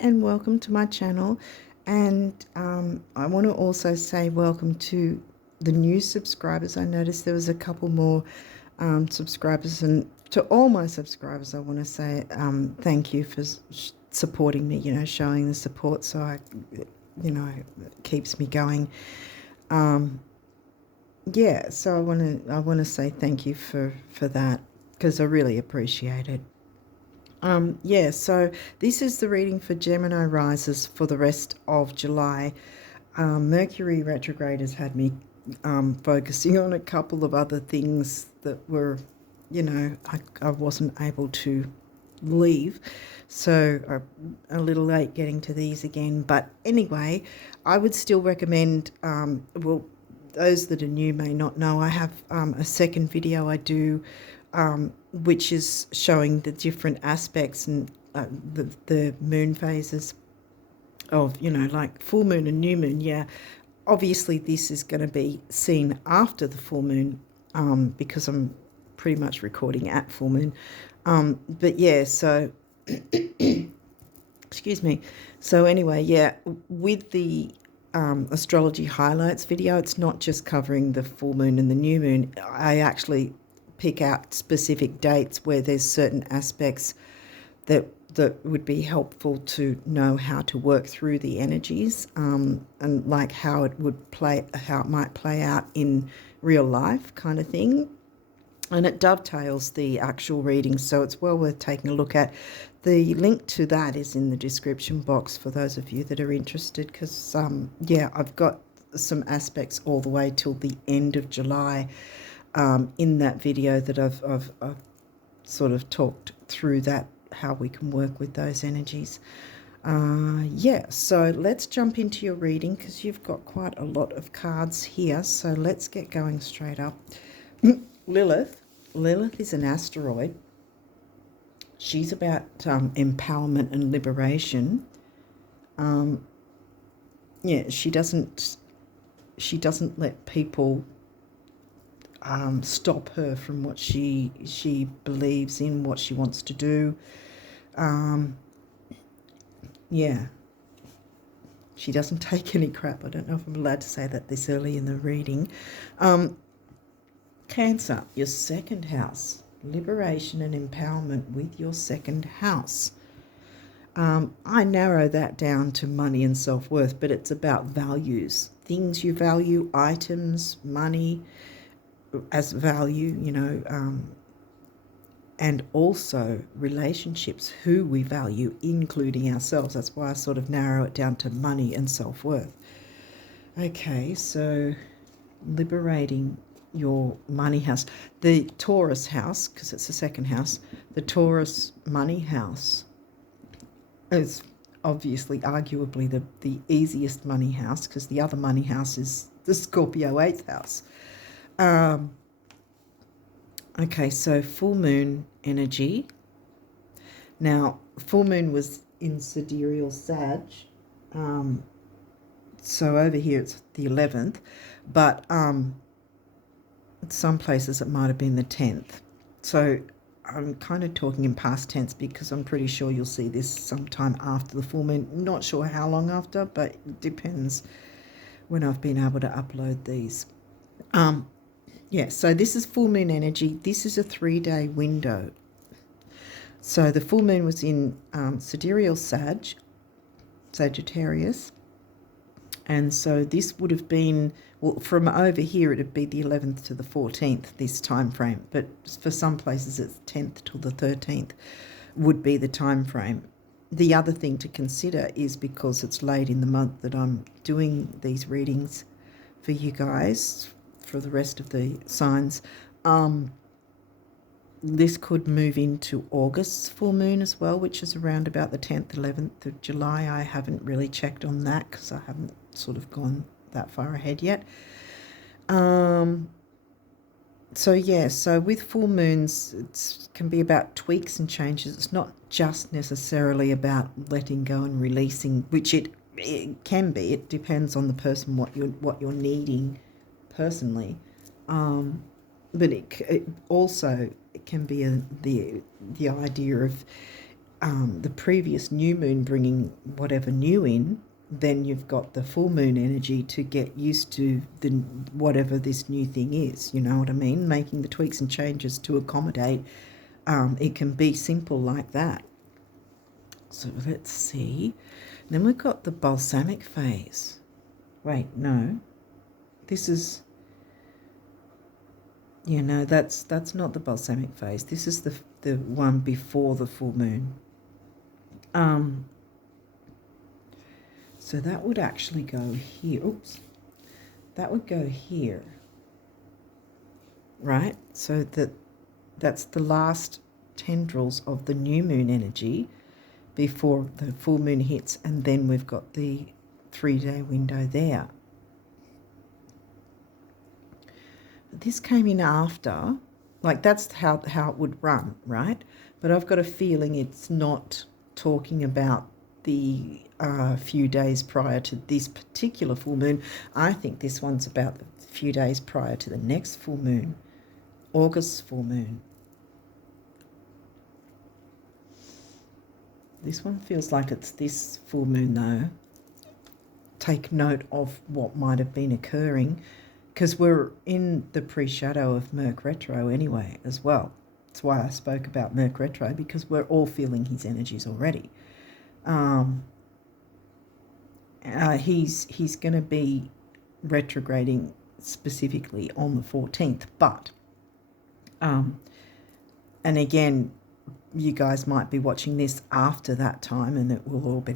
and welcome to my channel, and I want to also say welcome to the new subscribers. I noticed there was a couple more subscribers, and to all my subscribers I want to say thank you for supporting me, showing the support, so it keeps me going. Yeah, so I want to say thank you for that, because I really appreciate it. Yeah, so this is the reading for Gemini risers for the rest of July. Mercury retrograde has had me focusing on a couple of other things that were, I wasn't able to leave. So a little late getting to these again. But anyway, I would still recommend, well, those that are new may not know, I have a second video I do which is showing the different aspects and the moon phases of, like full moon and new moon. Yeah, obviously this is going to be seen after the full moon because I'm pretty much recording at full moon. But yeah, so excuse me. So anyway, yeah, with the astrology highlights video, it's not just covering the full moon and the new moon. I actually pick out specific dates where there's certain aspects that would be helpful to know how to work through the energies, and like how it might play out in real life, kind of thing. And it dovetails the actual reading, so it's well worth taking a look at. The link to that is in the description box for those of you that are interested, because yeah, I've got some aspects all the way till the end of July in that video that I've sort of talked through that, how we can work with those energies. Yeah, so let's jump into your reading, because you've got quite a lot of cards here, so let's get going straight up. Lilith is an asteroid. She's about empowerment and liberation. Yeah, she doesn't let people stop her from what she believes in, what she wants to do. Yeah, she doesn't take any crap. I don't know if I'm allowed to say that this early in the reading. Cancer, your second house, liberation and empowerment with your second house. I narrow that down to money and self-worth, but it's about values, things you value, items, money as value, and also relationships, who we value, including ourselves. That's why I sort of narrow it down to money and self-worth. Okay, so liberating your money house. The Taurus house, because it's the second house, the Taurus money house is obviously arguably the easiest money house, because the other money house is the Scorpio 8th house. Okay, so full moon energy. Now, full moon was in sidereal Sag. So over here it's the 11th, but some places it might have been the 10th. So I'm kind of talking in past tense, because I'm pretty sure you'll see this sometime after the full moon. Not sure how long after, but it depends when I've been able to upload these. Yeah, so this is full moon energy. This is a 3-day window. So the full moon was in sidereal Sagittarius. And so this would have been, well, from over here it would be the 11th to the 14th, this time frame. But for some places it's 10th till the 13th would be the time frame. The other thing to consider is, because it's late in the month that I'm doing these readings for you guys, for the rest of the signs, this could move into August's full moon as well, which is around about the 10th, 11th of July. I haven't really checked on that, because I haven't sort of gone that far ahead yet. So yeah, so with full moons, it can be about tweaks and changes. It's not just necessarily about letting go and releasing, which it can be. It depends on the person, what you're needing personally, but it also can be the idea of the previous new moon bringing whatever new in, then you've got the full moon energy to get used to the whatever this new thing is. You know what I mean? Making the tweaks and changes to accommodate. It can be simple like that. So let's see. Then we've got the balsamic phase. Wait, no. This is, you know, that's not the balsamic phase. This is the one before the full moon. So that would actually go here. Oops. That would go here. Right? So that's the last tendrils of the new moon energy before the full moon hits, and then we've got the 3-day window there. This came in after, like that's how it would run, right? But I've got a feeling it's not talking about the few days prior to this particular full moon. I think this one's about the few days prior to the next full moon, August full moon. This one feels like it's this full moon though. Take note of what might have been occurring, because we're in the pre-shadow of Merc retro anyway as well. That's why I spoke about Merc retro, because we're all feeling his energies already. He's going to be retrograding specifically on the 14th, but and again, you guys might be watching this after that time, and it will all be,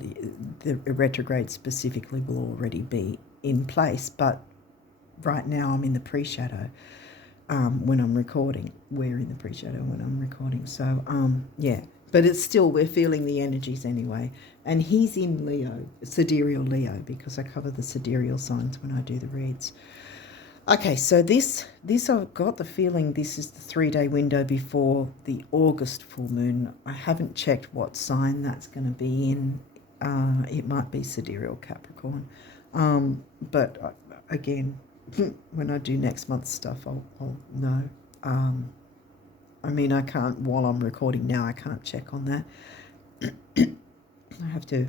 the retrograde specifically will already be in place. But right now I'm in the pre-shadow when I'm recording. We're in the pre-shadow when I'm recording. So, yeah. But it's still, we're feeling the energies anyway. And he's in Leo, sidereal Leo, because I cover the sidereal signs when I do the reads. Okay, so this I've got the feeling this is the 3-day window before the August full moon. I haven't checked what sign that's going to be in. It might be sidereal Capricorn. But again, when I do next month's stuff, I'll know. I mean, I can't, while I'm recording now, I can't check on that. I have to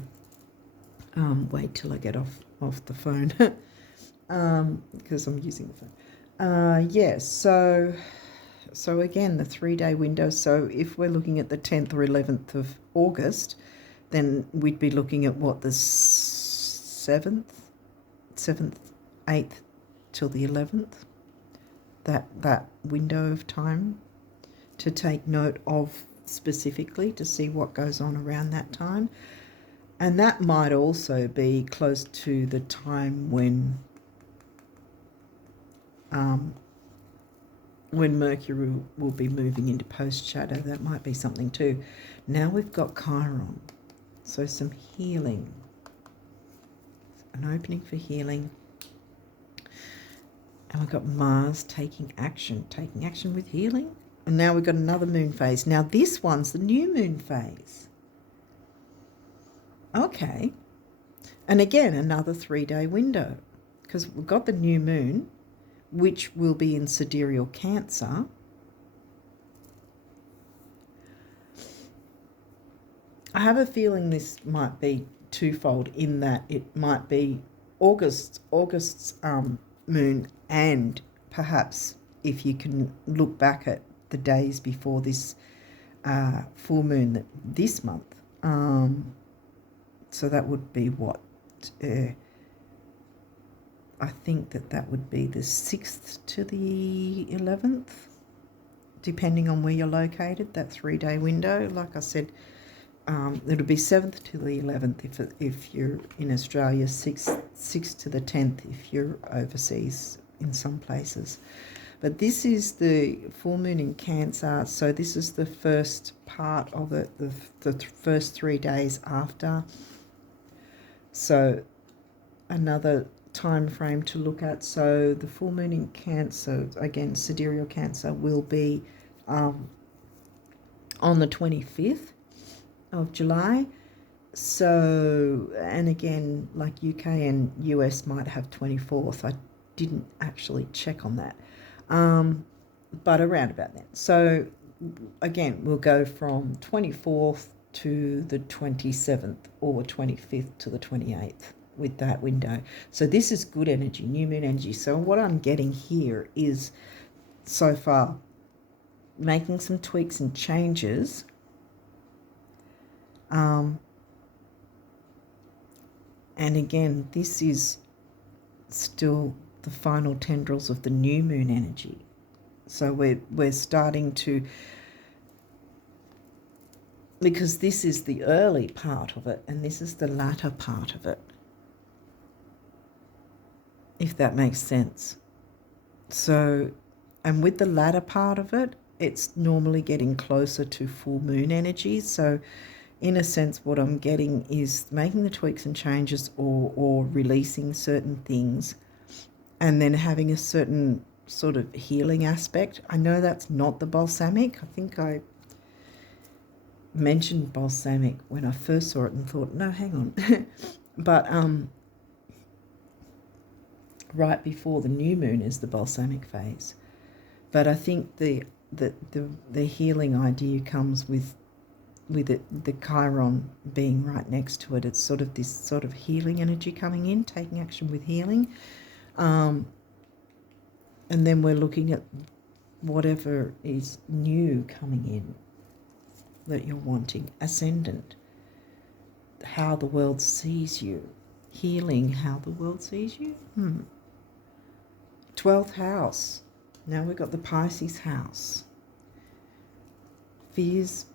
wait till I get off the phone because I'm using the phone. Yeah, so again, the 3-day window. So if we're looking at the 10th or 11th of August, then we'd be looking at what, the 7th, 8th till the 11th, that window of time to take note of specifically, to see what goes on around that time. And that might also be close to the time when Mercury will be moving into post-shadow. That might be something too. Now we've got Chiron, so some healing, an opening for healing. And we've got Mars taking action with healing. And now we've got another moon phase. Now this one's the new moon phase. Okay. And again, another 3-day window, because we've got the new moon, which will be in sidereal Cancer. I have a feeling this might be twofold, in that it might be August's moon, and perhaps if you can look back at the days before this full moon this month. So that would be what? I think that would be the 6th to the 11th, depending on where you're located, that 3-day window. Like I said, it'll be 7th to the 11th if you're in Australia, 6th to the 10th if you're overseas in some places. But this is the full moon in Cancer, so this is the first part of it, the first 3 days after. So another time frame to look at. So the full moon in Cancer, again, sidereal Cancer, will be on the 25th of July. So, and again, like UK and US might have 24th. I didn't actually check on that. But around about then. So again, we'll go from 24th to the 27th or 25th to the 28th with that window. So this is good energy, new moon energy. So what I'm getting here is, so far, making some tweaks and changes. And again, this is still the final tendrils of the new moon energy. So we're starting to, because this is the early part of it and this is the latter part of it, if that makes sense. So, and with the latter part of it, it's normally getting closer to full moon energy. So in a sense, what I'm getting is making the tweaks and changes or releasing certain things and then having a certain sort of healing aspect. I know that's not the balsamic. I think I mentioned balsamic when I first saw it and thought, no, hang on. But right before the new moon is the balsamic phase. But I think the healing idea comes with it, the Chiron being right next to it. It's sort of this sort of healing energy coming in, taking action with healing. And then we're looking at whatever is new coming in that you're wanting. Ascendant, how the world sees you. Healing, how the world sees you. 12th house. Now we've got the Pisces house. Fears,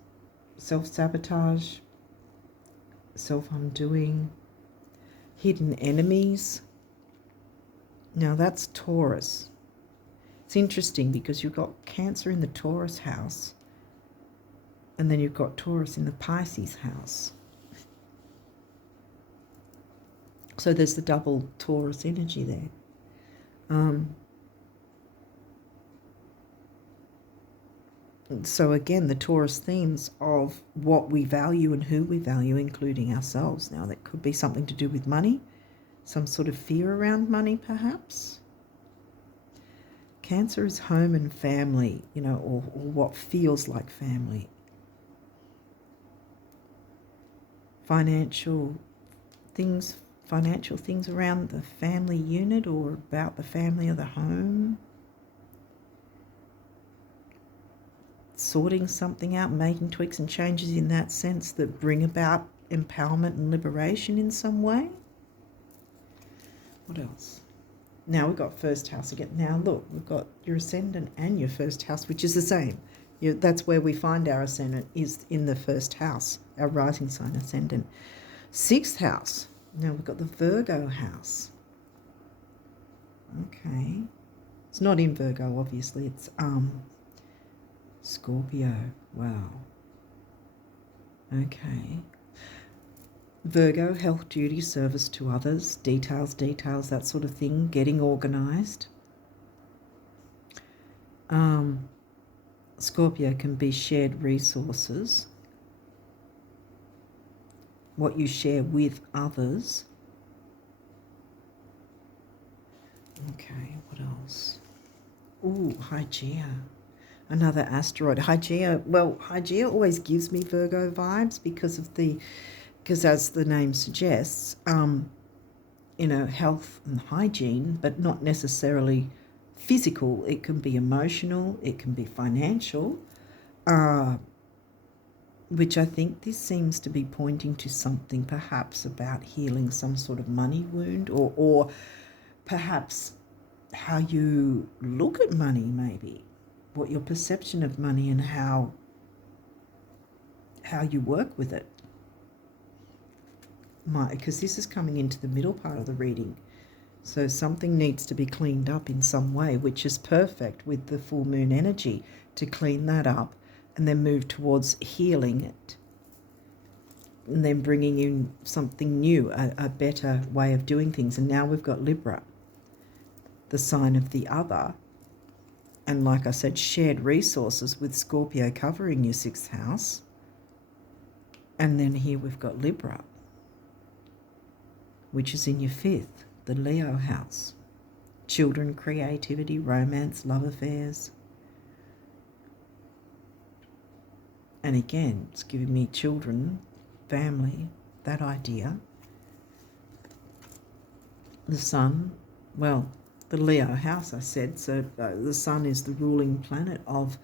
self-sabotage, self-undoing, hidden enemies. Now that's Taurus. It's interesting because you've got Cancer in the Taurus house and then you've got Taurus in the Pisces house. So there's the double Taurus energy there. So again, the Taurus themes of what we value and who we value, including ourselves. Now that could be something to do with money, some sort of fear around money perhaps. Cancer is home and family, you know, or what feels like family. Financial things around the family unit or about the family or the home. Sorting something out, making tweaks and changes in that sense that bring about empowerment and liberation in some way. What else? Now we've got first house again. Now look, we've got your ascendant and your first house, which is the same. That's where we find our ascendant, is in the first house, our rising sign ascendant. 6th house. Now we've got the Virgo house. Okay. It's not in Virgo, obviously. It's Scorpio. Wow. Okay. Virgo, health, duty, service to others, details, that sort of thing, getting organised. Scorpio can be shared resources, what you share with others. Okay, what else? Ooh, Hygeia. Another asteroid. Hygeia always gives me Virgo vibes because as the name suggests, health and hygiene, but not necessarily physical. It can be emotional, it can be financial, which I think this seems to be pointing to something perhaps about healing some sort of money wound or perhaps how you look at money, maybe. What your perception of money and how you work with it. Because this is coming into the middle part of the reading. So something needs to be cleaned up in some way, which is perfect with the full moon energy to clean that up and then move towards healing it. And then bringing in something new, a better way of doing things. And now we've got Libra, the sign of the other. And like I said, shared resources with Scorpio covering your 6th house. And then here we've got Libra, which is in your 5th, the Leo house. Children, creativity, romance, love affairs. And again, it's giving me children, family, that idea. The sun, well, the Leo house, I said. So the sun is the ruling planet of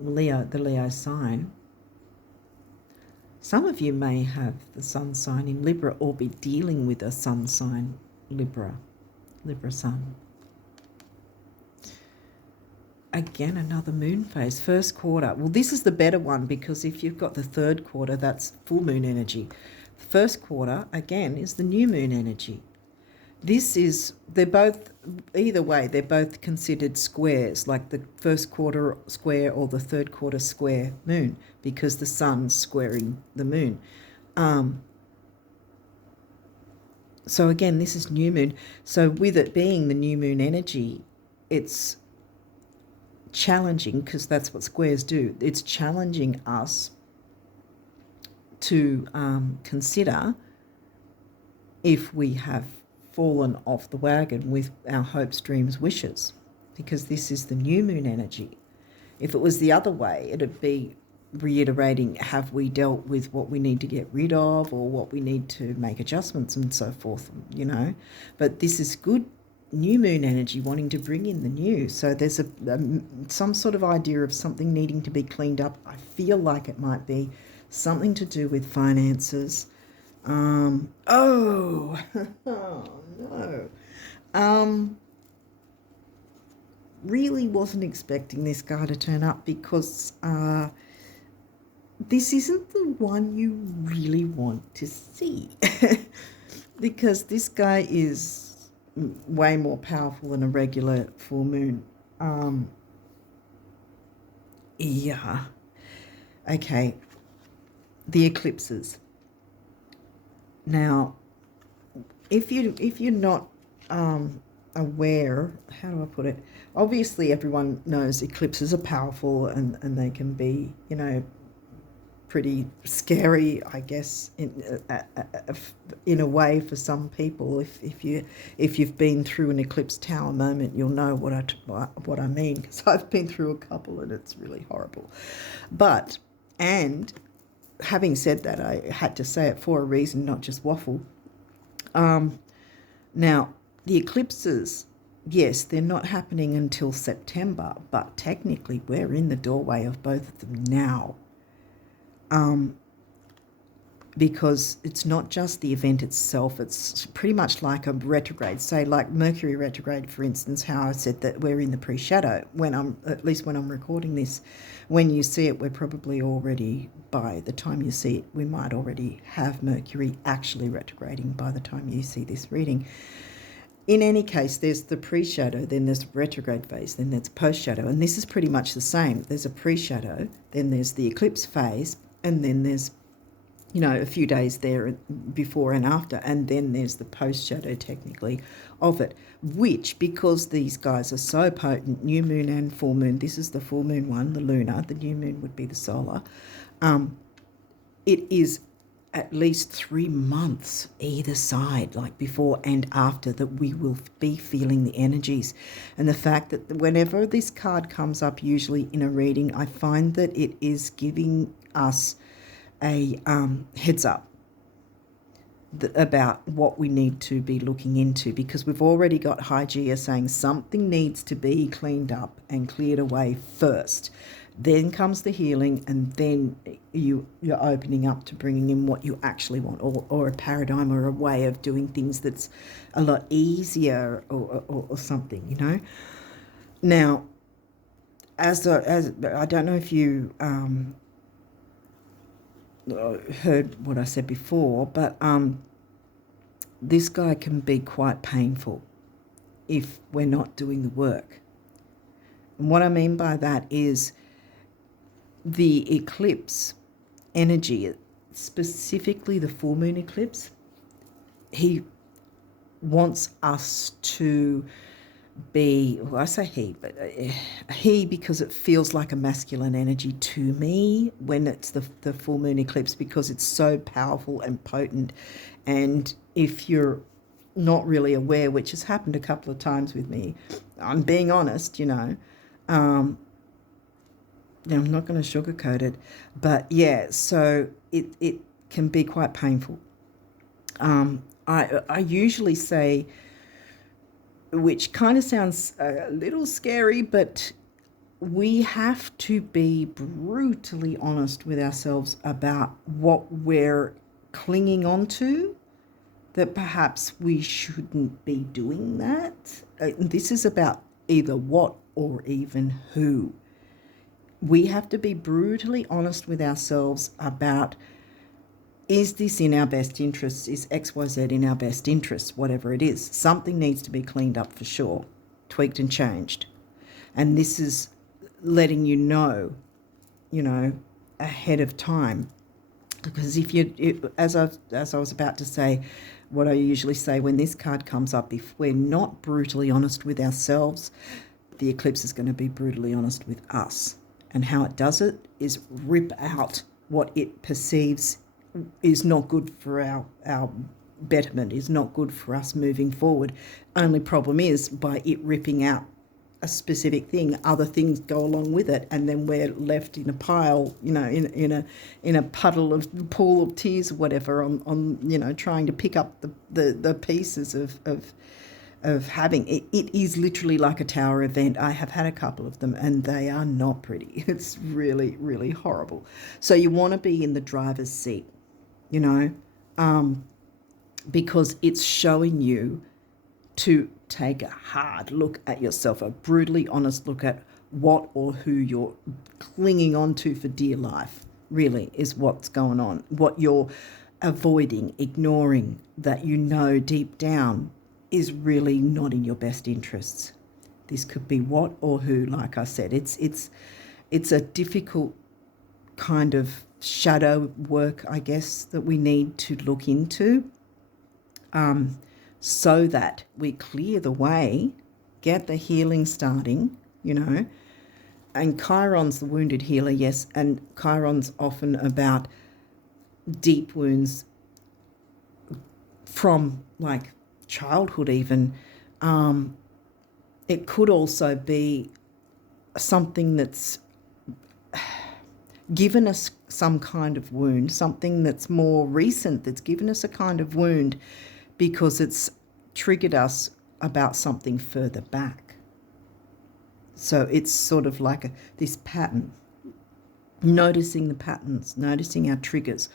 Leo, the Leo sign. Some of you may have the sun sign in Libra or be dealing with a sun sign, Libra sun. Again, another moon phase, first quarter. Well, this is the better one because if you've got the third quarter, that's full moon energy. The first quarter, again, is the new moon energy. This is, they're both, either way, they're both considered squares, like the first quarter square or the third quarter square moon, because the sun's squaring the moon. So again, this is new moon. So with it being the new moon energy, it's challenging, because that's what squares do. It's challenging us to consider if we have fallen off the wagon with our hopes, dreams, wishes, because this is the new moon energy. If it was the other way, it'd be reiterating, have we dealt with what we need to get rid of or what we need to make adjustments and so forth, you know. But this is good new moon energy, wanting to bring in the new. So there's some sort of idea of something needing to be cleaned up. I feel like it might be something to do with finances. Oh no. Really wasn't expecting this guy to turn up, because this isn't the one you really want to see. Because this guy is way more powerful than a regular full moon. Yeah. Okay. The eclipses. Now, if you're not aware, how do I put it? Obviously, everyone knows eclipses are powerful and they can be, you know, pretty scary, I guess, in a way for some people. If you've been through an eclipse tower moment, you'll know what I mean, because I've been through a couple and it's really horrible. But, and having said that, I had to say it for a reason, not just waffle. Now, the eclipses, yes, they're not happening until September, but technically we're in the doorway of both of them now. Because it's not just the event itself, it's pretty much like a retrograde. Say like Mercury retrograde, for instance, how I said that we're in the pre-shadow. At least when I'm recording this, when you see it, we're probably already, by the time you see it, we might already have Mercury actually retrograding by the time you see this reading. In any case, there's the pre-shadow, then there's the retrograde phase, then there's post-shadow, and this is pretty much the same. There's a pre-shadow, then there's the eclipse phase, and then there's, you know, a few days there before and after, and then there's the post-shadow technically of it, which, because these guys are so potent, new moon and full moon, this is the full moon one, the lunar, the new moon would be the solar, it is at least 3 months either side, like before and after, that we will be feeling the energies. And the fact that whenever this card comes up, usually in a reading, I find that it is giving us a heads up about what we need to be looking into, because we've already got Hygeia saying something needs to be cleaned up and cleared away first. Then comes the healing, and then you're opening up to bringing in what you actually want, or a paradigm or a way of doing things that's a lot easier, or something, you know. Now, as I don't know if you heard what I said before, but this guy can be quite painful if we're not doing the work. And what I mean by that is the eclipse energy, specifically the full moon eclipse, he wants us to be, well, I say he, but he, because it feels like a masculine energy to me when it's the full moon eclipse, because it's so powerful and potent. And if you're not really aware, which has happened a couple of times with me, I'm being honest, you know, Now, I'm not going to sugarcoat it, but yeah, so it can be quite painful. I usually say, which kind of sounds a little scary, but we have to be brutally honest with ourselves about what we're clinging on to, that perhaps we shouldn't be doing that. This is about either what or even who. We have to be brutally honest with ourselves about, is this in our best interests? Is XYZ in our best interests? Whatever it is, something needs to be cleaned up for sure, tweaked and changed. And this is letting you know, ahead of time. Because as I was about to say, what I usually say when this card comes up, if we're not brutally honest with ourselves, the eclipse is going to be brutally honest with us. And how it does it is rip out what it perceives is not good for our betterment, is not good for us moving forward. Only problem is, by it ripping out a specific thing, other things go along with it, and then we're left in a pile, in a pool of tears or whatever, on trying to pick up the pieces of having it. It is literally like a tower event. I have had a couple of them, and they are not pretty. It's really, really horrible. So you want to be in the driver's seat, because it's showing you to take a hard look at yourself, a brutally honest look at what or who you're clinging on to for dear life, really, is what's going on. What you're avoiding, ignoring, that deep down is really not in your best interests. This could be what or who, like I said. It's a difficult kind of shadow work, I guess, that we need to look into, so that we clear the way, get the healing starting, And Chiron's the wounded healer, yes, and Chiron's often about deep wounds from like childhood even. It could also be something that's given us some kind of wound, something that's more recent that's given us a kind of wound because it's triggered us about something further back. So it's sort of like this pattern, noticing the patterns, noticing our triggers.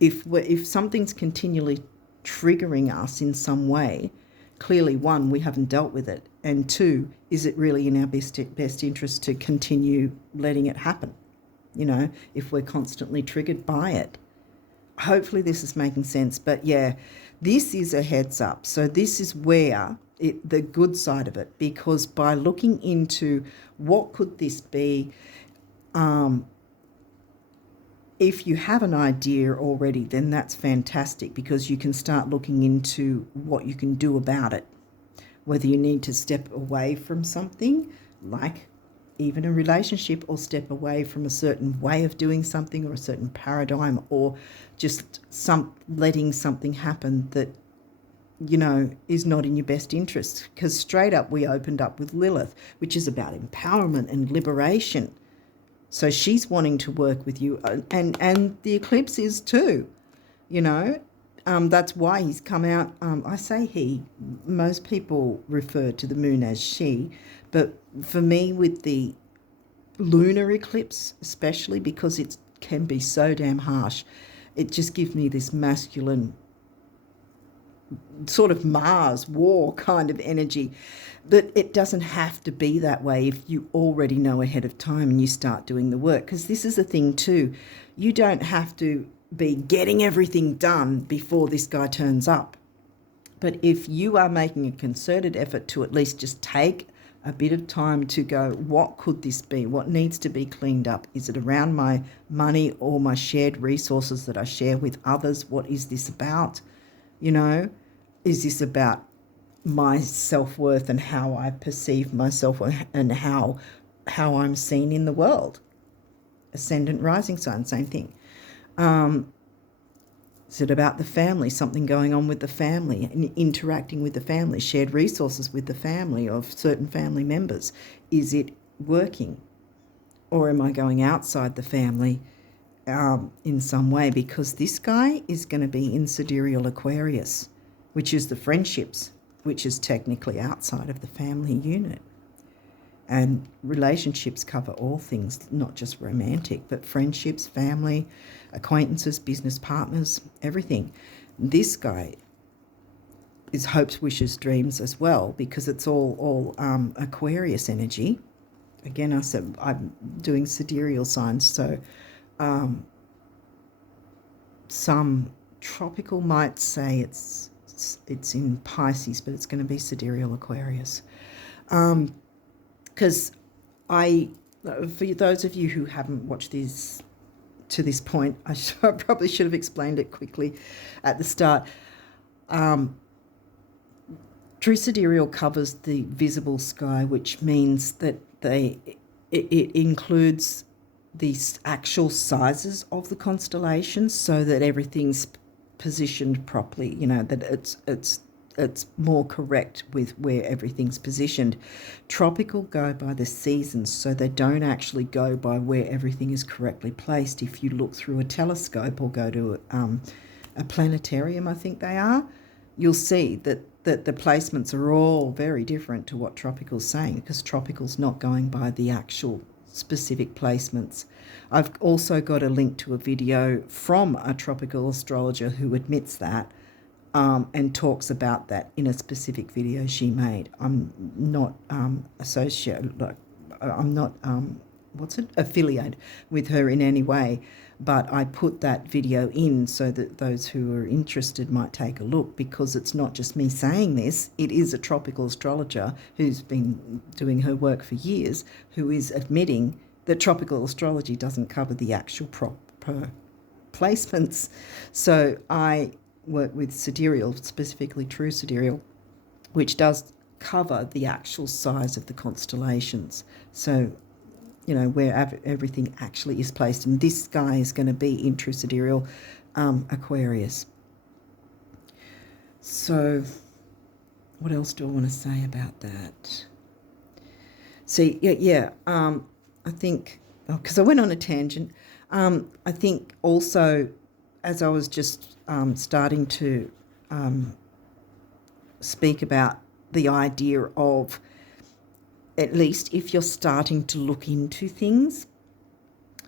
If something's continually triggering us in some way, clearly, one, we haven't dealt with it, and two, is it really in our best interest to continue letting it happen? If we're constantly triggered by it. Hopefully this is making sense, but yeah, this is a heads up. So this is where the good side of it, because by looking into what could this be, if you have an idea already, then that's fantastic, because you can start looking into what you can do about it. Whether you need to step away from something, like even a relationship, or step away from a certain way of doing something or a certain paradigm, or just letting something happen that, is not in your best interest. Because straight up we opened up with Lilith, which is about empowerment and liberation. So she's wanting to work with you, and the eclipse is too, That's why he's come out. I say he. Most people refer to the moon as she, but for me, with the lunar eclipse, especially because it can be so damn harsh, it just gives me this masculine sort of Mars war kind of energy. But it doesn't have to be that way if you already know ahead of time and you start doing the work. Because this is the thing too. You don't have to be getting everything done before this guy turns up. But if you are making a concerted effort to at least just take a bit of time to go, what could this be? What needs to be cleaned up? Is it around my money or my shared resources that I share with others? What is this about? Is this about my self-worth and how I perceive myself and how I'm seen in the world? Ascendant, rising sign, same thing. Is it about the family, something going on with the family and interacting with the family, shared resources with the family of certain family members? Is it working? or am I going outside the family in some way? Because this guy is going to be in sidereal Aquarius, which is the friendships, which is technically outside of the family unit. And relationships cover all things, not just romantic, but friendships, family, acquaintances, business partners, everything. This guy is hopes, wishes, dreams as well, because it's all Aquarius energy. Again, I said I'm doing sidereal signs, so some tropical might say it's in Pisces, but it's going to be sidereal Aquarius. Because for those of you who haven't watched this to this point, I probably should have explained it quickly at the start. True Sidereal covers the visible sky, which means that it includes the actual sizes of the constellations, so that everything's positioned properly. You know, that it's more correct with where everything's positioned. Tropical go by the seasons, so they don't actually go by where everything is correctly placed. If you look through a telescope or go to a planetarium, I think they are, you'll see that the placements are all very different to what Tropical's saying, because Tropical's not going by the actual specific placements. I've also got a link to a video from a tropical astrologer who admits that, and talks about that in a specific video she made. I'm not affiliated with her in any way, but I put that video in so that those who are interested might take a look, because it's not just me saying this. It is a tropical astrologer who's been doing her work for years, who is admitting that tropical astrology doesn't cover the actual proper placements. So I work with sidereal, specifically True Sidereal, which does cover the actual size of the constellations. So, you know, where everything actually is placed. And this guy is going to be in True Sidereal Aquarius. So what else do I want to say about that? See, I think, because I went on a tangent, I think also, as I was just starting to speak about the idea of, at least if you're starting to look into things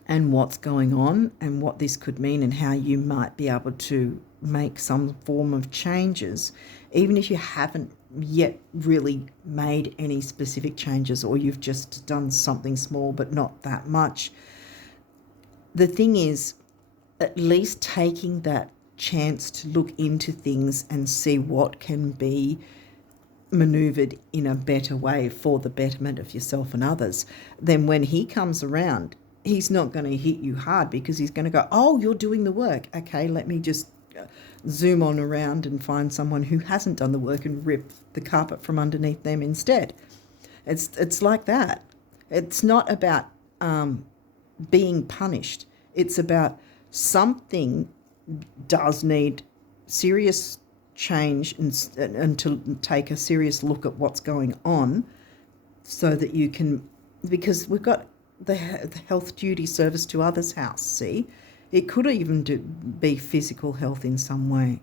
and what's going on and what this could mean and how you might be able to make some form of changes, even if you haven't yet really made any specific changes, or you've just done something small but not that much. The thing is, at least taking that chance to look into things and see what can be maneuvered in a better way for the betterment of yourself and others, then when he comes around, he's not going to hit you hard, because he's going to go, oh, you're doing the work. Okay, let me just zoom on around and find someone who hasn't done the work and rip the carpet from underneath them instead. It's like that. It's not about being punished. It's about something does need serious change and to take a serious look at what's going on, so that you can, because we've got the health duty service to others house. See, it could even be physical health in some way,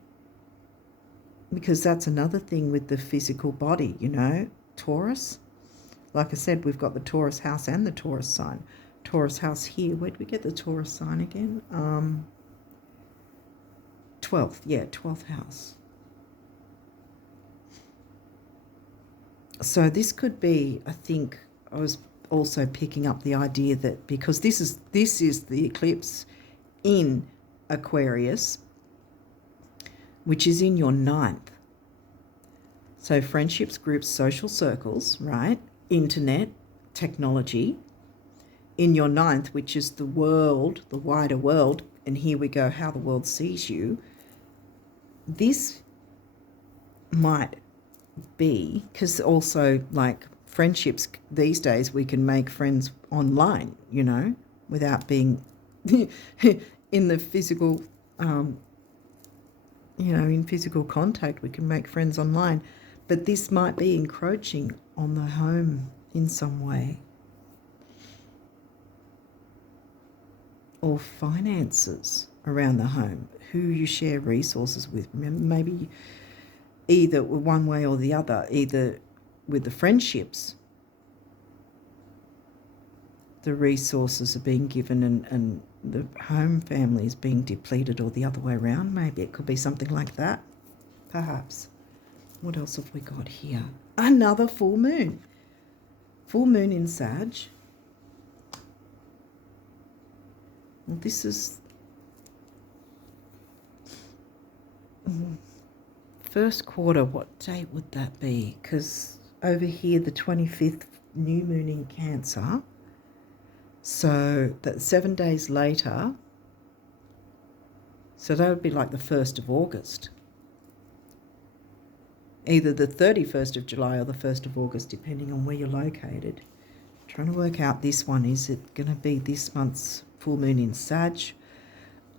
because that's another thing with the physical body, you know. Taurus, like I said, we've got the Taurus house and the Taurus sign. Taurus house here, where did we get the Taurus sign again? 12th house. So this could be, I think, I was also picking up the idea that because this is the eclipse in Aquarius, which is in your 9th. So friendships, groups, social circles, right? Internet, technology. In your 9th, which is the world, the wider world, and here we go, how the world sees you. This might be, because also, like, friendships these days, we can make friends online, you know, without being in the physical, in physical contact. We can make friends online. But this might be encroaching on the home in some way. or finances around the home, who you share resources with. Remember, maybe either one way or the other, either with the friendships, the resources are being given and the home family is being depleted, or the other way around. Maybe it could be something like that, perhaps. What else have we got here? Another full moon. Full moon in Sag. Well, this is first quarter. What date would that be? Because over here, the 25th, new moon in Cancer. So that 7 days later, so that would be like the 1st of August. Either the 31st of July or the 1st of August, depending on where you're located. I'm trying to work out this one. Is it going to be this month's full moon in Sag?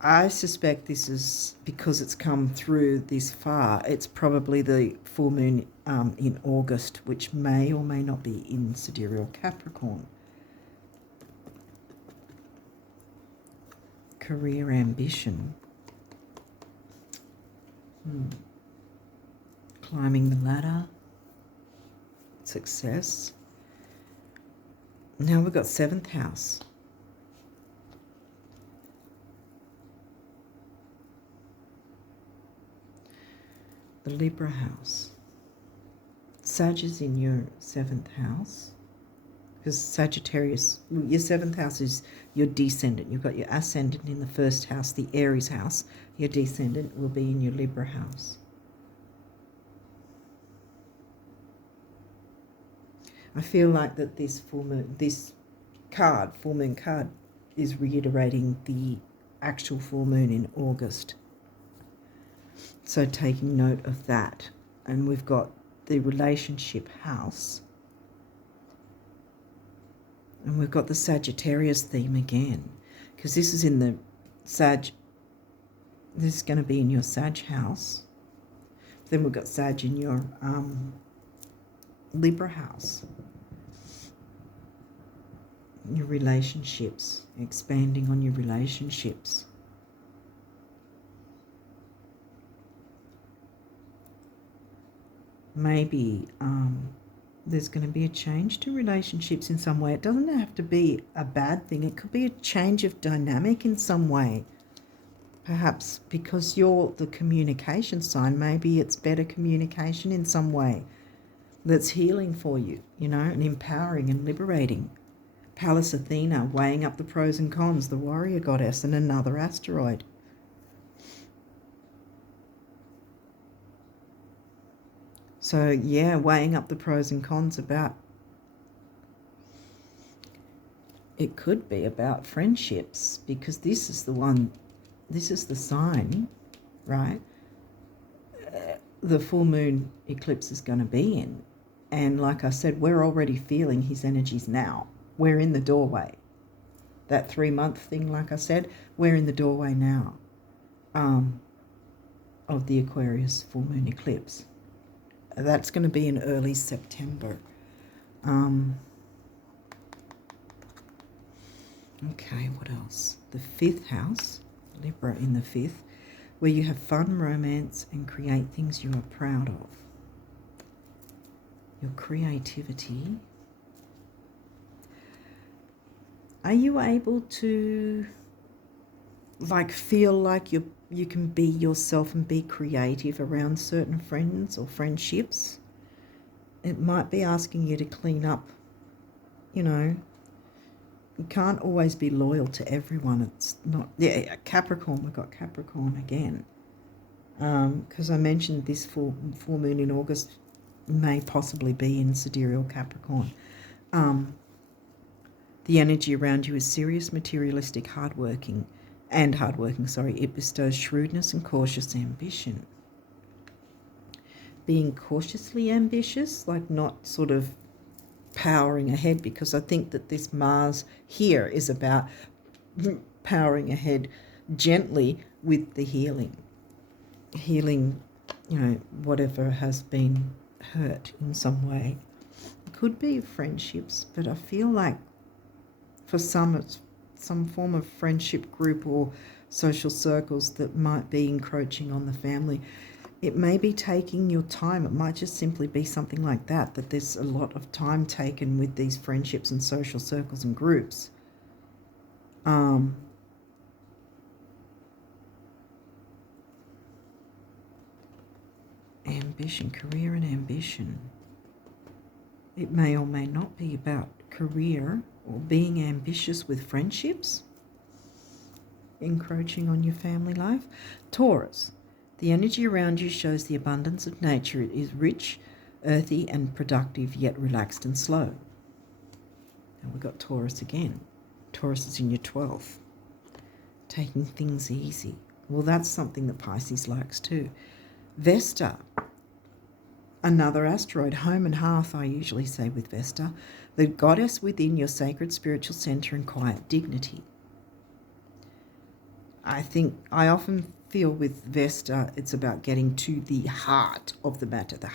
I suspect this is because it's come through this far. It's probably the full moon in August, which may or may not be in Sidereal Capricorn. Career ambition. Climbing the ladder. Success. Now we've got 7th house. The Libra house. Sag is in your 7th house. Because Sagittarius, your 7th house is your descendant. You've got your ascendant in the 1st house, the Aries house. Your descendant will be in your Libra house. I feel like that this full moon, full moon card, is reiterating the actual full moon in August. So taking note of that. And we've got the relationship house. And we've got the Sagittarius theme again, because this is in the Sag, this is going to be in your Sag house. Then we've got Sag in your Libra house. Your relationships, expanding on your relationships. Maybe there's going to be a change to relationships in some way. It doesn't have to be a bad thing. It could be a change of dynamic in some way. Perhaps because you're the communication sign, maybe it's better communication in some way that's healing for you, and empowering and liberating. Pallas Athena, weighing up the pros and cons, the warrior goddess, and another asteroid. So, yeah, weighing up the pros and cons about, it could be about friendships, because this is the sign, right? The full moon eclipse is going to be in. And like I said, we're already feeling his energies now. We're in the doorway. That 3-month thing, like I said, we're in the doorway now of the Aquarius full moon eclipse. That's going to be in early September. Okay, what else? The 5th house, Libra in the 5th, where you have fun, romance, and create things you are proud of. Your creativity. Are you able to feel like you can be yourself and be creative around certain friends or friendships? It might be asking you to clean up, You can't always be loyal to everyone. It's not, Capricorn, we've got Capricorn again. Because I mentioned this full moon in August may possibly be in Sidereal Capricorn. The energy around you is serious, materialistic, hardworking. It bestows shrewdness and cautious ambition. Being cautiously ambitious, not sort of powering ahead, because I think that this Mars here is about powering ahead gently with the healing, whatever has been hurt in some way. It could be friendships, but I feel like for some it's some form of friendship group or social circles that might be encroaching on the family. It may be taking your time. It might just simply be something like that, that there's a lot of time taken with these friendships and social circles and groups. Ambition, career and ambition. It may or may not be about career or being ambitious with friendships, encroaching on your family life. Taurus, the energy around you shows the abundance of nature. It is rich, earthy and productive, yet relaxed and slow. And we've got Taurus again. Taurus is in your 12th. Taking things easy. Well, that's something that Pisces likes too. Vesta, another asteroid, home and hearth, I usually say with Vesta, the goddess within your sacred spiritual center and quiet dignity. I often feel with Vesta, it's about getting to the heart of the matter, the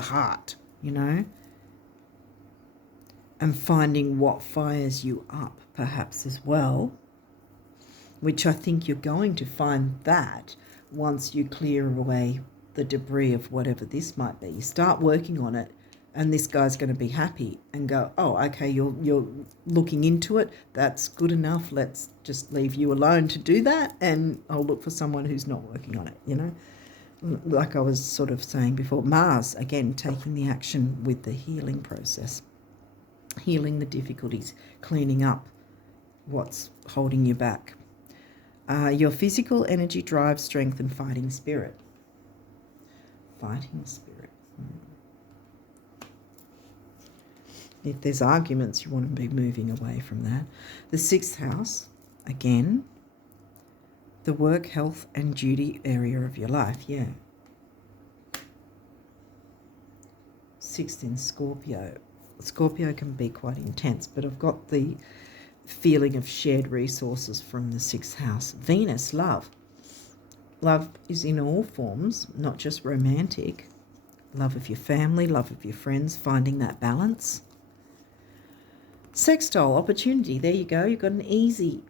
heart, you know, and finding what fires you up, perhaps as well, which I think you're going to find that once you clear away the debris of whatever this might be. You start working on it, and this guy's going to be happy and go, oh, okay, you're looking into it. That's good enough. Let's just leave you alone to do that, and I'll look for someone who's not working on it, you know. Like I was sort of saying before, Mars, again, taking the action with the healing process, healing the difficulties, cleaning up what's holding you back. Your physical energy, drive, strength, and fighting spirit. Fighting spirit. If there's arguments, you want to be moving away from that. The 6th house, again, the work, health, and duty area of your life, yeah. 6th in Scorpio. Scorpio can be quite intense, but I've got the feeling of shared resources from the 6th house. Venus, love. Love is in all forms, not just romantic. Love of your family, love of your friends, finding that balance. Sextile, opportunity. There you go. You've got an easy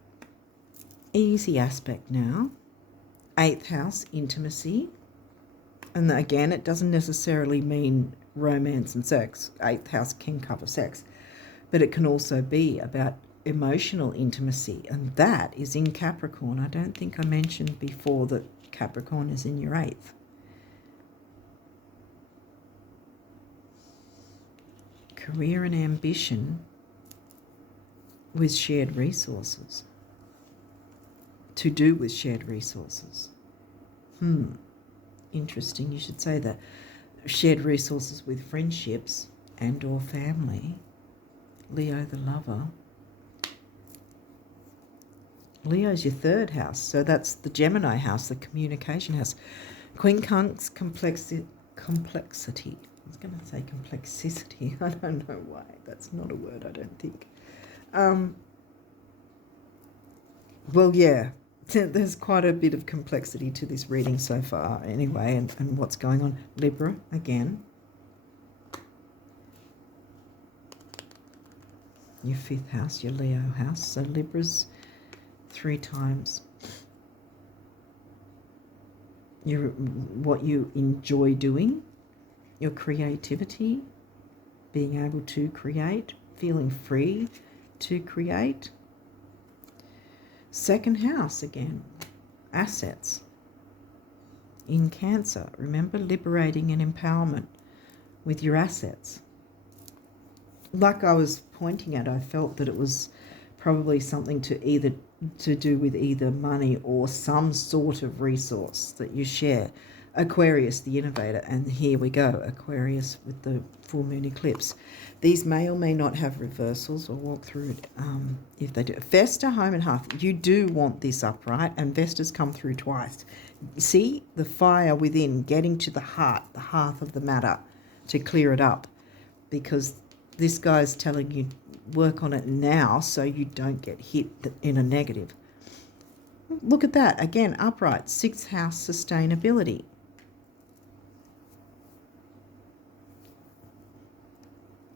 aspect now. 8th house, intimacy. And again, it doesn't necessarily mean romance and sex. 8th house can cover sex. But it can also be about emotional intimacy. And that is in Capricorn. I don't think I mentioned before that Capricorn is in your 8th. Career and ambition with shared resources. To do with shared resources. Interesting, you should say that. Shared resources with friendships and or family. Leo the lover. Leo's your 3rd house, so that's the Gemini house, the communication house. Quincunx, complexity. I was going to say complexity. I don't know why. That's not a word, I don't think. Well, yeah, there's quite a bit of complexity to this reading so far anyway, and what's going on. Libra, again. Your 5th house, your Leo house. So Libra's 3 times what you enjoy doing, your creativity, being able to create, feeling free to create. 2nd house again, assets. In Cancer, remember, liberating and empowerment with your assets. Like I was pointing at, I felt that it was probably something to do with either money or some sort of resource that you share. Aquarius, the innovator, and here we go, Aquarius with the full moon eclipse. These may or may not have reversals or walk through it if they do. Vesta, home and hearth. You do want this upright, and Vesta's come through twice. See the fire within, getting to the hearth of the matter to clear it up, because this guy's telling you work on it now so you don't get hit in a negative. Look at that. Again, upright. 6th house, sustainability.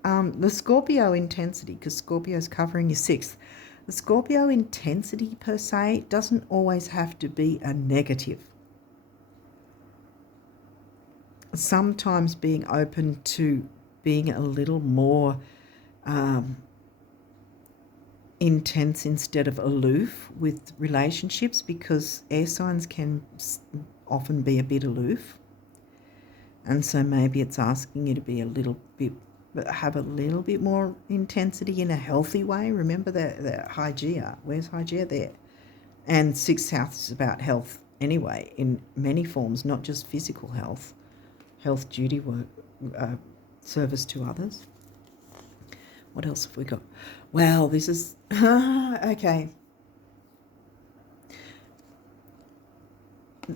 The Scorpio intensity, because Scorpio's covering your 6th. The Scorpio intensity per se doesn't always have to be a negative. Sometimes being open to being a little more intense instead of aloof with relationships, because air signs can often be a bit aloof. And so maybe it's asking you to be a little bit, have a little bit more intensity in a healthy way. Remember the Hygeia. Where's Hygeia? There. And sixth house is about health anyway, in many forms, not just physical health, duty, work, service to others. What else have we got? Wow, this is okay.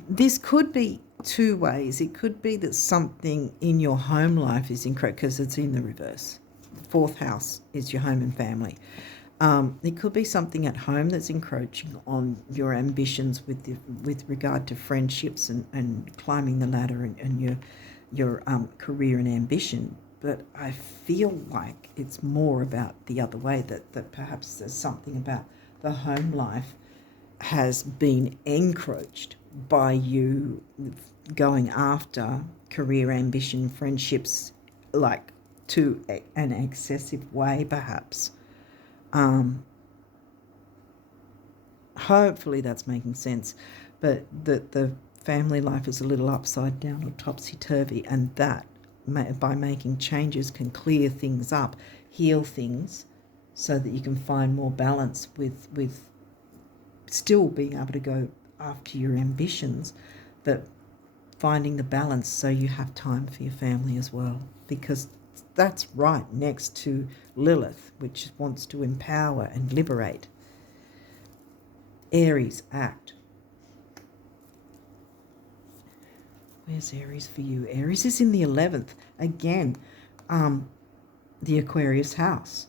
This could be two ways. It could be that something in your home life is incorrect because it's in the reverse. The fourth house is your home and family. It could be something at home that's encroaching on your ambitions with regard to friendships and climbing the ladder and your career and ambition. But I feel like it's more about the other way, that perhaps there's something about the home life has been encroached by you going after career ambition, friendships, like to an excessive way perhaps. Hopefully that's making sense, but the family life is a little upside down or topsy-turvy, and that by making changes can clear things up, heal things, so that you can find more balance with still being able to go after your ambitions, but finding the balance so you have time for your family as well, because that's right next to Lilith, which wants to empower and liberate. Aries, act. Where's Aries for you? Aries is in the 11th. Again, the Aquarius house.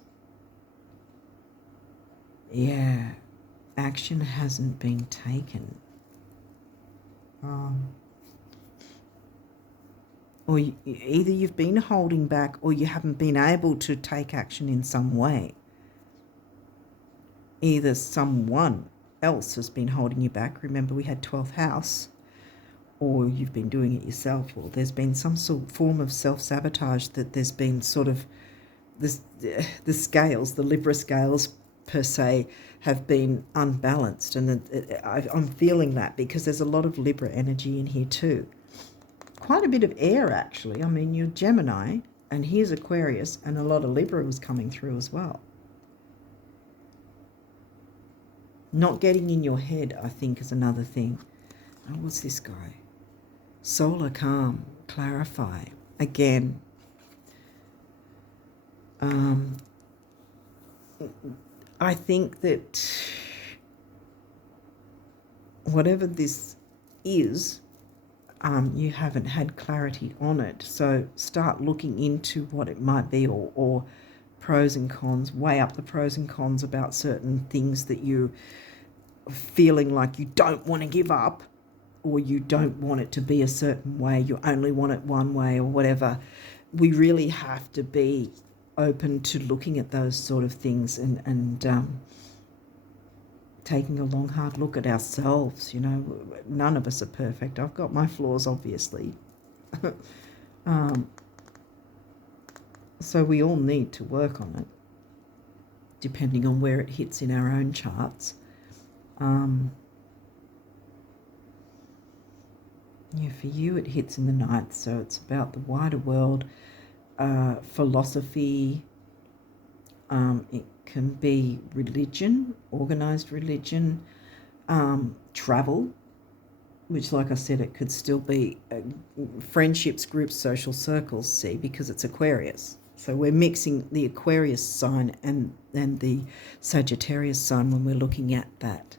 Yeah, action hasn't been taken. Or either you've been holding back or you haven't been able to take action in some way. Either someone else has been holding you back. Remember, we had 12th house. Or you've been doing it yourself, or there's been some sort of form of self-sabotage, that there's been sort of this, the scales, the Libra scales per se, have been unbalanced. And I'm feeling that because there's a lot of Libra energy in here too. Quite a bit of air, actually. I mean, you're Gemini, and here's Aquarius, and a lot of Libra was coming through as well. Not getting in your head, I think, is another thing. Oh, what's this guy? Solar calm, clarify. Again, I think that whatever this is, you haven't had clarity on it. So start looking into what it might be, or pros and cons, weigh up the pros and cons about certain things that you're feeling like you don't want to give up, or you don't want it to be a certain way, you only want it one way, or whatever. We really have to be open to looking at those sort of things and taking a long, hard look at ourselves. You know, none of us are perfect. I've got my flaws, obviously. So we all need to work on it, depending on where it hits in our own charts. Yeah, for you it hits in the 9th, so it's about the wider world, philosophy. It can be religion, organised religion, travel, which, like I said, it could still be friendships, groups, social circles, see, because it's Aquarius. So we're mixing the Aquarius sign and the Sagittarius sign when we're looking at that.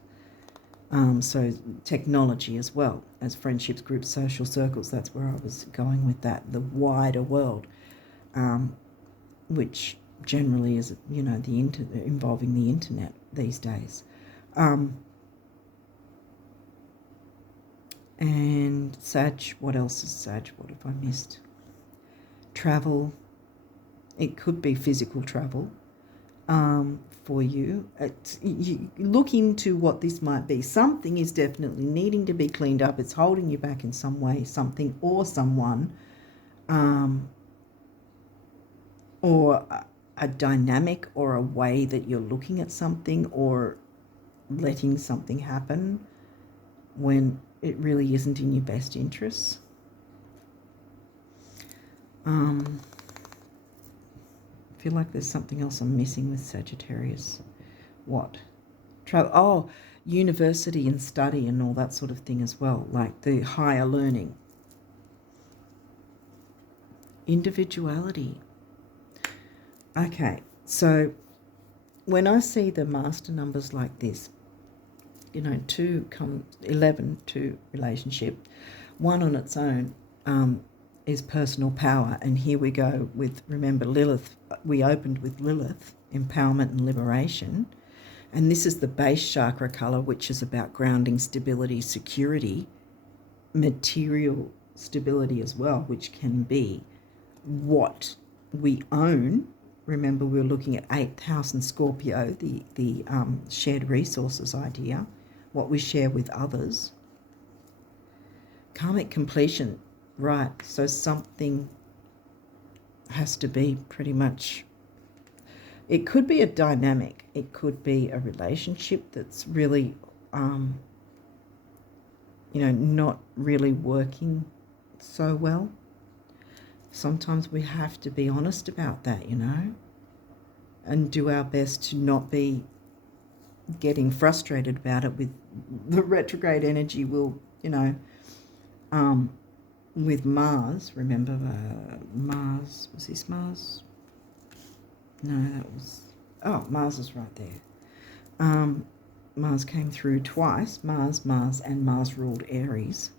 So technology as well as friendships, groups, social circles. That's where I was going with that. The wider world, which generally is, you know, involving the internet these days. And Sag, what else is Sag? What have I missed? Travel. It could be physical travel. for you. You look into what this might be. Something is definitely needing to be cleaned up. It's holding you back in some way, something or someone, or a dynamic or a way that you're looking at something or letting something happen when it really isn't in your best interests. I feel like there's something else I'm missing with Sagittarius. What? Travel. Oh, university and study and all that sort of thing as well, like the higher learning. Individuality. Okay, so when I see the master numbers like this, 2 comes 11 to relationship, 1 on its own is personal power, and here we go with, remember Lilith, we opened with Lilith, empowerment and liberation, and this is the base chakra color, which is about grounding, stability, security, material stability as well, which can be what we own. Remember, we were looking at 8th house and Scorpio, the shared resources idea, what we share with others. Karmic completion, right, so something has to be pretty much, it could be a dynamic, it could be a relationship that's really, not really working so well. Sometimes we have to be honest about that, and do our best to not be getting frustrated about it. With the retrograde energy will, with Mars, remember Mars, was this Mars? No, that was, Mars is right there. Mars came through twice, Mars, and Mars ruled Aries.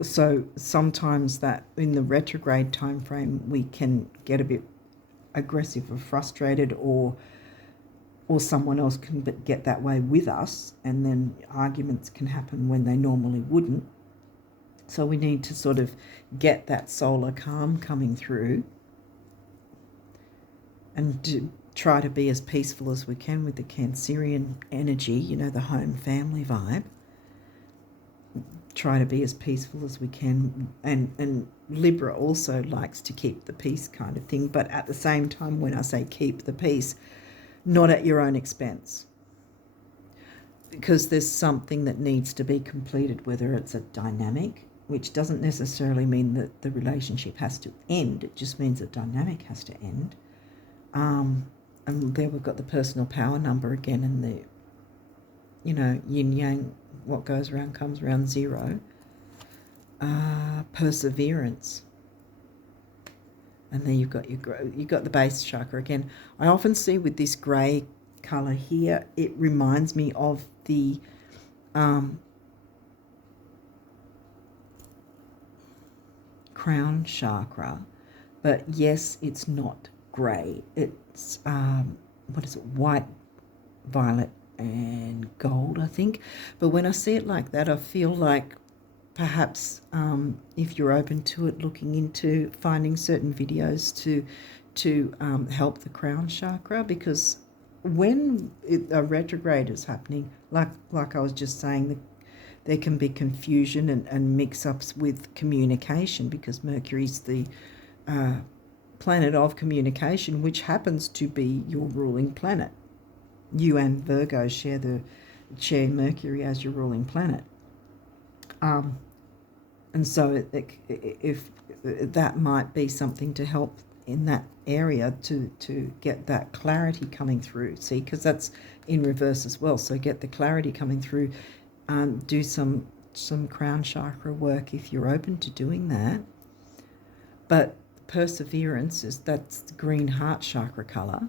So sometimes that in the retrograde time frame we can get a bit aggressive or frustrated, or someone else can get that way with us, and then arguments can happen when they normally wouldn't. So we need to sort of get that solar calm coming through and to try to be as peaceful as we can with the Cancerian energy, the home family vibe. Try to be as peaceful as we can, and Libra also likes to keep the peace kind of thing, but at the same time, when I say keep the peace, not at your own expense, because there's something that needs to be completed, whether it's a dynamic, which doesn't necessarily mean that the relationship has to end, it just means a dynamic has to end. And there we've got the personal power number again, and the yin yang, what goes around comes around, 0. Perseverance, and then you've got the base chakra again. I often see with this grey color here, it reminds me of the crown chakra, but yes, it's not grey. It's what is it? White, violet, and gold, I think. But when I see it like that, I feel like perhaps if you're open to it, looking into finding certain videos to help the crown chakra, because when a retrograde is happening, like I was just saying, there can be confusion and mix-ups with communication, because Mercury's the planet of communication, which happens to be your ruling planet. You and Virgo share Mercury as your ruling planet. And so if that might be something to help in that area to get that clarity coming through. See, because that's in reverse as well. So get the clarity coming through. Do some crown chakra work if you're open to doing that. But perseverance that's the green heart chakra color.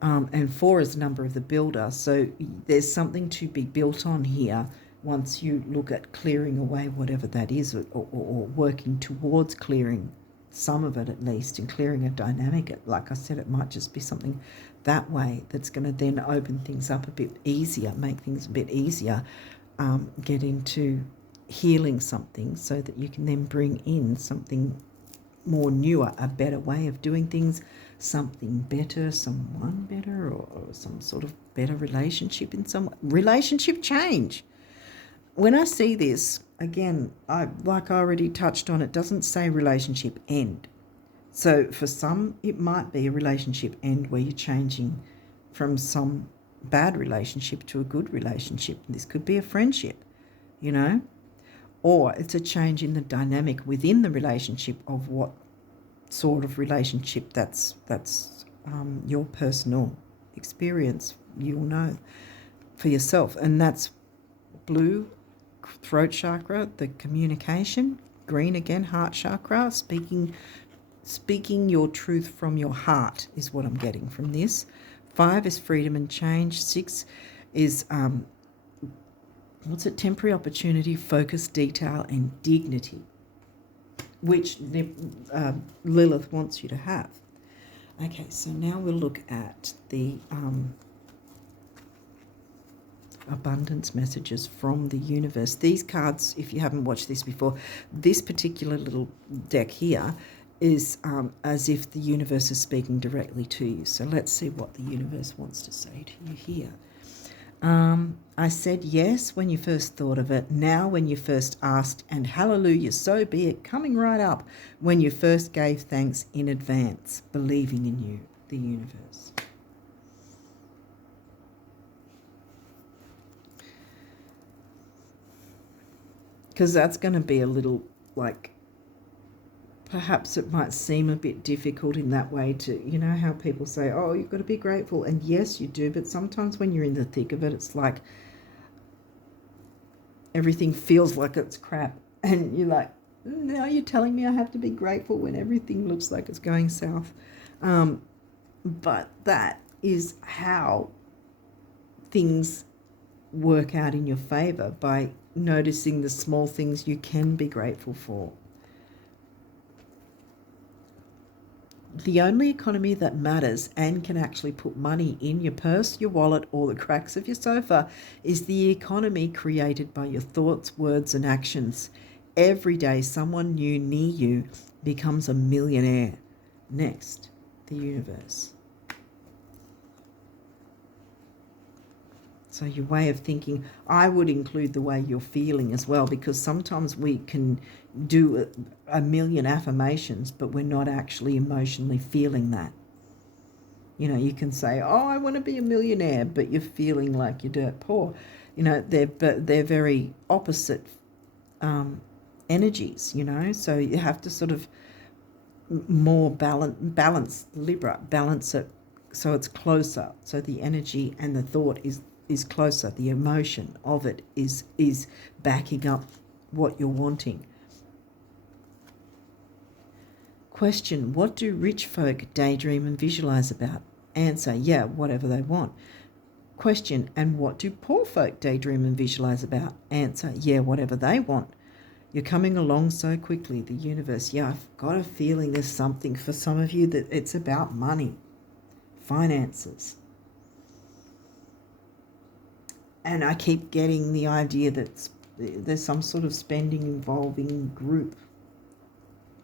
And 4 is the number of the builder. So there's something to be built on here once you look at clearing away whatever that is, or working towards clearing some of it at least, and clearing a dynamic. Like I said, it might just be something that way that's going to then open things up a bit easier, make things a bit easier, get into healing something so that you can then bring in something more newer, a better way of doing things, something better, someone better, or some sort of better relationship in some relationship change. When I see this, again, like I already touched on, it doesn't say relationship end. So for some, it might be a relationship end where you're changing from some bad relationship to a good relationship. This could be a friendship, you know, or it's a change in the dynamic within the relationship of what sort of relationship that's your personal experience. You'll know for yourself, and that's blue, throat chakra, the communication. Green again, heart chakra, speaking your truth from your heart is what I'm getting from this. 5 is freedom and change. 6 is temporary opportunity, focus, detail, and dignity, which Lilith wants you to have. Okay, so now we'll look at the abundance messages from the universe. These cards, if you haven't watched this before, this particular little deck here is as if the universe is speaking directly to you. So let's see what the universe wants to say to you here. I said yes when you first thought of it, now when you first asked, and hallelujah, so be it, coming right up when you first gave thanks in advance, believing in you, the universe. Because that's going to be a little, like, perhaps it might seem a bit difficult in that way to, you know, how people say, oh, you've got to be grateful. And yes, you do. But sometimes when you're in the thick of it, it's like everything feels like it's crap. And you're like, now you're telling me I have to be grateful when everything looks like it's going south. But that is how things work out in your favor, by noticing the small things you can be grateful for. The only economy that matters and can actually put money in your purse, your wallet, or the cracks of your sofa is the economy created by your thoughts, words, and actions. Every day, someone new near you becomes a millionaire. Next, the universe. So your way of thinking, I would include the way you're feeling as well, because sometimes we can do a million affirmations, but we're not actually emotionally feeling that. You know, you can say, oh, I want to be a millionaire, but you're feeling like you're dirt poor. You know, they're very opposite energies, you know, so you have to sort of more balance Libra, balance it so it's closer. So the energy and the thought is closer. The emotion of it is backing up what you're wanting. Question, what do rich folk daydream and visualize about? Answer, yeah, whatever they want. Question, and what do poor folk daydream and visualize about? Answer, yeah, whatever they want. You're coming along so quickly, the universe. Yeah, I've got a feeling there's something for some of you that it's about money, finances. And I keep getting the idea that there's some sort of spending involving group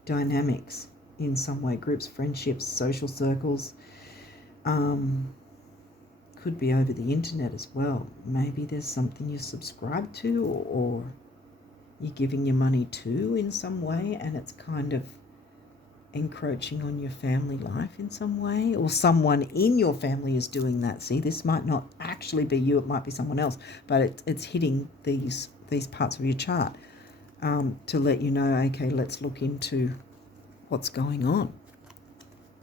dynamics in some way, groups, friendships, social circles. Could be over the internet as well. Maybe there's something you subscribe to or you're giving your money to in some way, and it's kind of encroaching on your family life in some way, or someone in your family is doing that. See, this might not actually be you, it might be someone else, but it's hitting these parts of your chart to let you know, okay, let's look into what's going on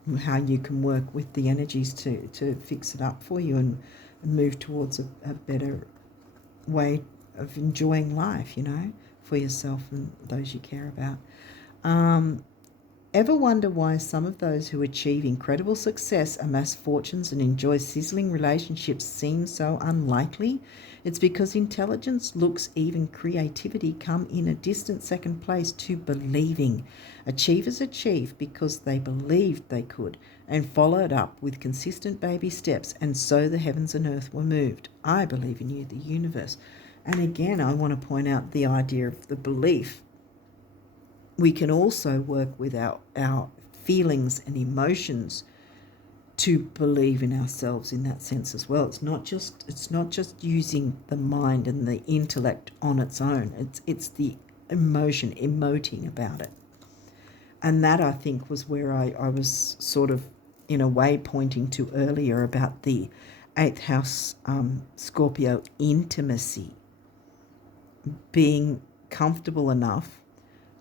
and how you can work with the energies to fix it up for you and move towards a better way of enjoying life, you know, for yourself and those you care about. Ever wonder why some of those who achieve incredible success, amass fortunes, and enjoy sizzling relationships seem so unlikely? It's because intelligence, looks, even creativity come in a distant second place to believing. Achievers achieve because they believed they could and followed up with consistent baby steps, and so the heavens and earth were moved. I believe in you, the universe. And again, I want to point out the idea of the belief we can also work with our feelings and emotions to believe in ourselves in that sense as well. It's not just using the mind and the intellect on its own. It's the emotion, emoting about it. And that, I think, was where I was sort of, in a way, pointing to earlier about the 8th house Scorpio intimacy, being comfortable enough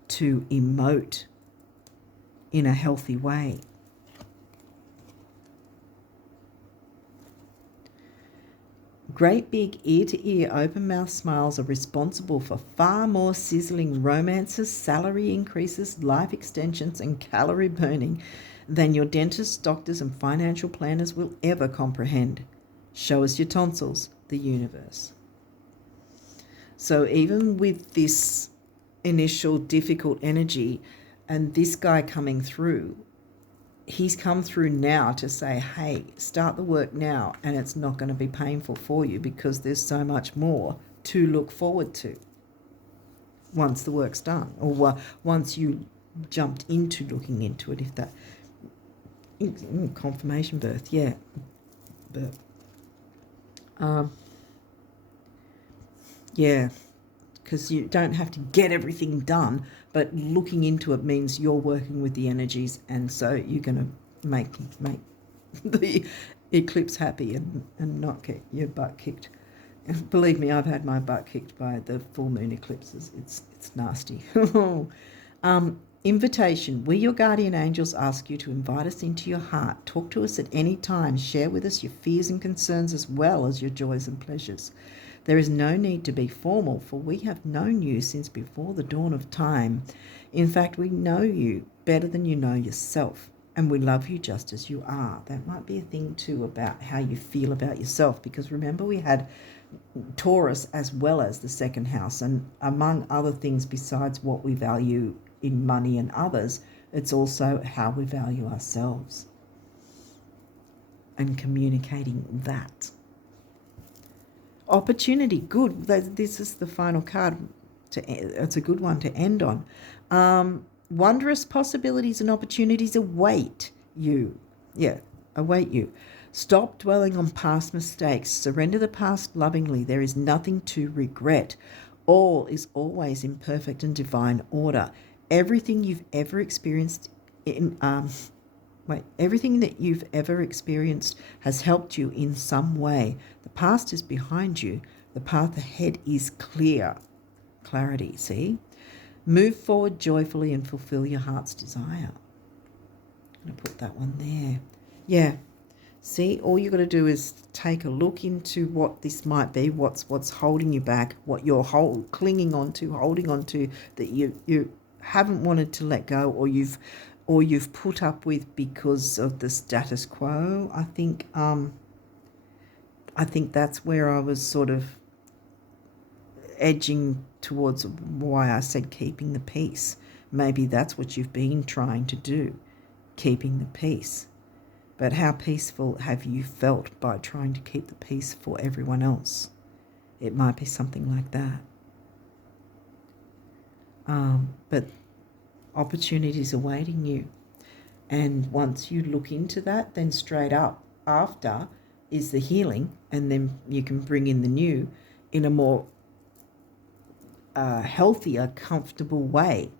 to emote in a healthy way. Great big ear-to-ear open-mouth smiles are responsible for far more sizzling romances, salary increases, life extensions and calorie burning than your dentists, doctors and financial planners will ever comprehend. Show us your tonsils, the universe. So even with this initial difficult energy and this guy coming through, he's come through now to say, hey, start the work now, and it's not going to be painful for you because there's so much more to look forward to once the work's done, or once you jumped into looking into it, if that confirmation birth, yeah. But yeah, because you don't have to get everything done, but looking into it means you're working with the energies, and so you're going to make the eclipse happy and not get your butt kicked. And believe me, I've had my butt kicked by the full moon eclipses. It's nasty. Invitation. We, your guardian angels, ask you to invite us into your heart. Talk to us at any time. Share with us your fears and concerns as well as your joys and pleasures. There is no need to be formal, for we have known you since before the dawn of time. In fact, we know you better than you know yourself, and we love you just as you are. That might be a thing too about how you feel about yourself, because remember we had Taurus as well as the second house, and among other things besides what we value in money and others, it's also how we value ourselves and communicating that. Opportunity, good. This is the final card. It's a good one to end on. Wondrous possibilities and opportunities await you. Yeah, await you. Stop dwelling on past mistakes. Surrender the past lovingly. There is nothing to regret. All is always in perfect and divine order. Everything you've ever experienced everything that you've ever experienced has helped you in some way. The past is behind you. The path ahead is clear. Clarity, see? Move forward joyfully and fulfill your heart's desire. I'm going to put that one there. Yeah. See, all you got to do is take a look into what this might be, what's holding you back, what you're clinging on to, holding on to, that you haven't wanted to let go, or you've put up with because of the status quo. I think that's where I was sort of edging towards why I said keeping the peace. Maybe that's what you've been trying to do, keeping the peace. But how peaceful have you felt by trying to keep the peace for everyone else? It might be something like that. But opportunities awaiting you. And once you look into that, then straight up after is the healing, and then you can bring in the new in a more healthier, comfortable way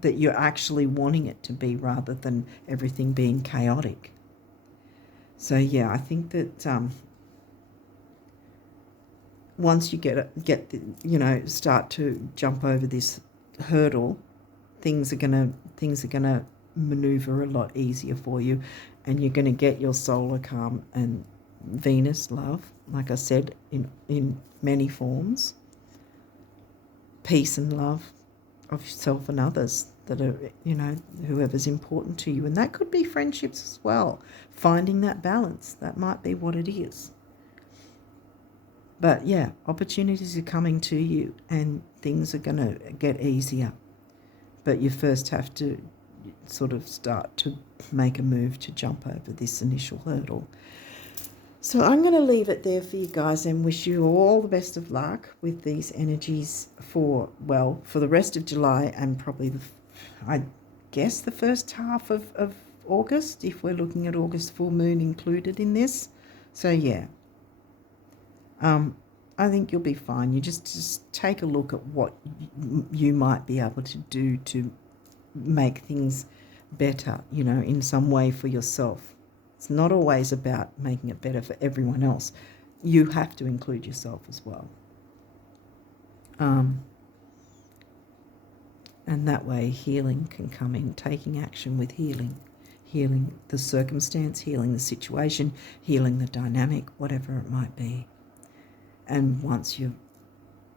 that you're actually wanting it to be, rather than everything being chaotic. So yeah, I think that once you start to jump over this hurdle, things are gonna maneuver a lot easier for you, and you're gonna get your solar calm and Venus love, like I said, in many forms. Peace and love of yourself and others that are, whoever's important to you. And that could be friendships as well. Finding that balance, that might be what it is. But yeah, opportunities are coming to you and things are going to get easier. But you first have to sort of start to make a move to jump over this initial hurdle. So I'm going to leave it there for you guys and wish you all the best of luck with these energies for the rest of July and probably the I guess the first half of August, if we're looking at August full moon included in this. So yeah, I think you'll be fine. You just take a look at what you might be able to do to make things better, you know, in some way for yourself. It's not always about making it better for everyone else. You have to include yourself as well. And that way healing can come in, taking action with healing. Healing the circumstance, healing the situation, healing the dynamic, whatever it might be. And once you've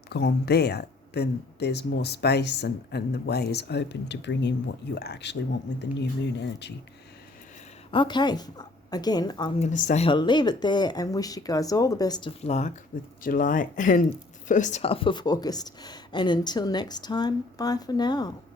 gone there, then there's more space and the way is open to bring in what you actually want with the new moon energy. Okay, again, I'm going to say I'll leave it there and wish you guys all the best of luck with July and the first half of August. And until next time, bye for now.